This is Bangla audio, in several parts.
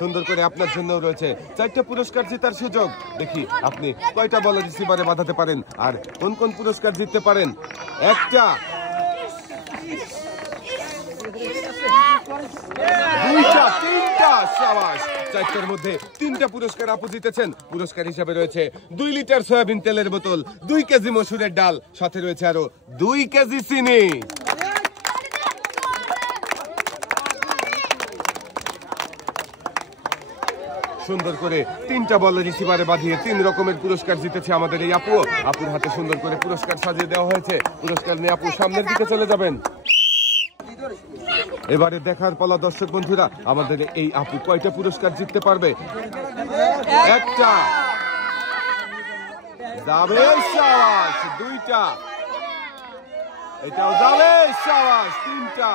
সুন্দর করে আপনার জন্য রয়েছে 4টা পুরস্কার জেতার সুযোগ। দেখি আপনি কয়টা বল রিসিভারে বাঁধাতে পারেন আর কোন কোন পুরস্কার জিততে পারেন। 1টা, 2টা, 3টা, শাবাশ। 4টার মধ্যে 3টা পুরস্কার আপু জিতেছেন। পুরস্কার হিসাবে রয়েছে 2 লিটার সয়াবিন তেলের বোতল, 2 কেজি মসুরের ডাল, সাথে রয়েছে আরো 2 কেজি চিনি। সুন্দর করে 3টা বল রিসিভারে বাঁধিয়ে 3 রকমের পুরস্কার জিতেছে আমাদের এই আপু। আপুর হাতে সুন্দর করে পুরস্কার সাজিয়ে দেওয়া হয়েছে। পুরস্কার নিয়ে আপু সামনের দিকে চলে যাবেন। এবারে দেখার পালা দর্শক বন্ধুরা, আমাদের এই আপু কয়টা পুরস্কার জিততে পারবে। 1টা, যাবে, শাবাশ। 2টা, এটাও যাবে, শাবাশ। 3টা,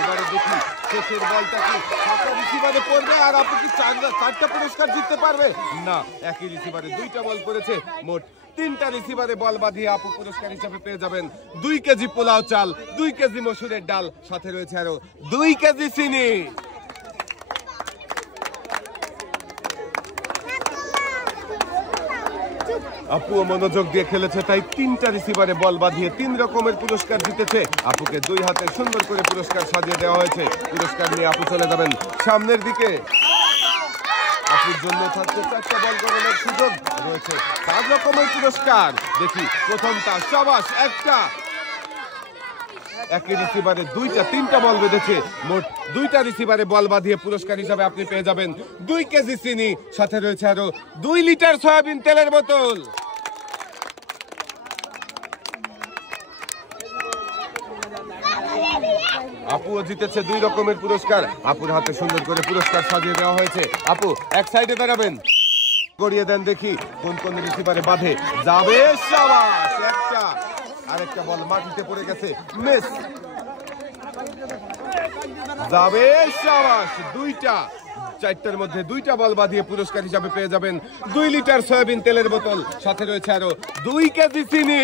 এবারে দেখি শেষের বলটা কি ফাঁকা রিসিভারে পড়বে আর আপু কি 4টা পুরস্কার জিততে পারবে না। একই রিসিভারে 2টা বল পড়েছে, মোট 3টা রিসিভারে বল বাঁধিয়ে আপু পুরস্কার হিসাবে পেয়ে যাবেন 2 কেজি পোলাও চাল, 2 কেজি মসুরের ডাল, সাথে রয়েছে আরো 2 কেজি চিনি। আপুও মনোযোগ দিয়ে খেলেছে, তাই 3টা রিসিভারে বল বাঁধিয়ে 3 রকমের পুরস্কার জিতেছে। আপুকে 2 হাতে সুন্দর করে পুরস্কার সাজিয়ে দেওয়া হয়েছে। পুরস্কার নিয়ে আপু চলে যাবেন সামনের দিকে। আপুর জন্য থাকছে 4টা বল গড়ানোর সুযোগ, রয়েছে 4 রকমের পুরস্কার। দেখি প্রথমটা, শাবাশ। 1টা, একই রিসিভারে 3টা বল বেঁধেছে। মোট 2টা রিসিভারে বল বাঁধিয়ে পুরস্কার হিসাবে আপনি পেয়ে যাবেন 2 কেজি চিনি, সাথে রয়েছে আরো 2 লিটার সয়াবিন তেলের বোতল। আপুও জিতেছে 2 রকমের পুরস্কার। আপুর হাতে সুন্দর করে পুরস্কার সাজিয়ে দেওয়া হয়েছে। আপু এক সাইডে দাঁড়াবেন, গড়িয়ে দেন দেখি কোন কোন রিসিভারে বাঁধে। যাবে, শাবাশ। 1টা, আরেকটা বল মাটিতে পড়ে গেছে, মিস। যাবে, শাবাশ। 2টা, 4টার মধ্যে 2টা বল বাঁধিয়ে পুরস্কার হিসাবে পেয়ে যাবেন 2 লিটার সয়াবিন তেলের বোতল, সাথে রয়েছে আরো 2 কেজি চিনি।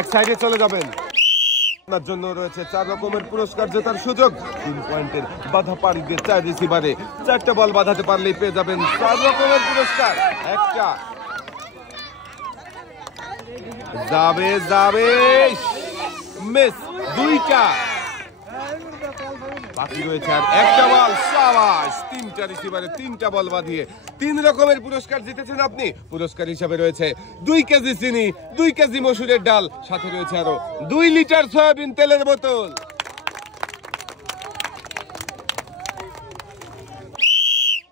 এক সাইডে চলে যাবেন। আপনার জন্য রয়েছে 4 রকমের পুরস্কার জেতার সুযোগ। 3 পয়েন্টের বাধা পাড়ি দিয়ে 4 রিসিভারে 4টা বল বাঁধাতে পারলেই পেয়ে যাবেন 4 রকমের পুরস্কার। 1টা, যাবে, যাবে, মিস। 2টা, বাকি রয়েছে আর 1টা বল, শাবাশ। 3টা রিসিভারে 3টা বল বাঁধিয়ে 3 রকমের পুরস্কার জিতেছেন আপনি। পুরস্কার হিসাবে রয়েছে 2 কেজি চিনি, 2 কেজি মসুরের ডাল, সাথে রয়েছে আরো 2 লিটার সয়াবিন তেলের বোতল।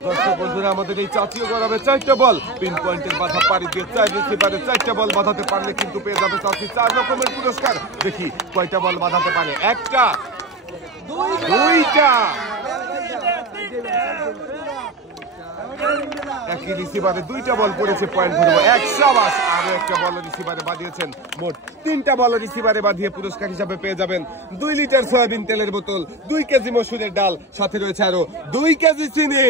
দর্শক বন্ধুরা, আমাদের এই চাচিও গড়াবে 4টা বল। 3 পয়েন্টের বাধা পাড়ি দিয়ে 4 রিসিভারে 4টা বল বাঁধাতে পারলে কিন্তু পেয়ে যাবে চাচি 4 রকমের পুরস্কার। দেখি কয়টা বল বাঁধাতে পারে। 1টা, 2টা, একই রিসিভারে 2টা বল পড়েছে, পয়েন্ট ধরবো 1, শাবাশ। আরো একটা বল রিসিভারে বাঁধিয়েছেন। মোট 3টা বল রিসিভারে বাঁধিয়ে পুরস্কার হিসাবে পেয়ে যাবেন 2 লিটার সয়াবিন তেলের বোতল, 2 কেজি মসুরের ডাল, সাথে রয়েছে আরো 2 কেজি চিনি।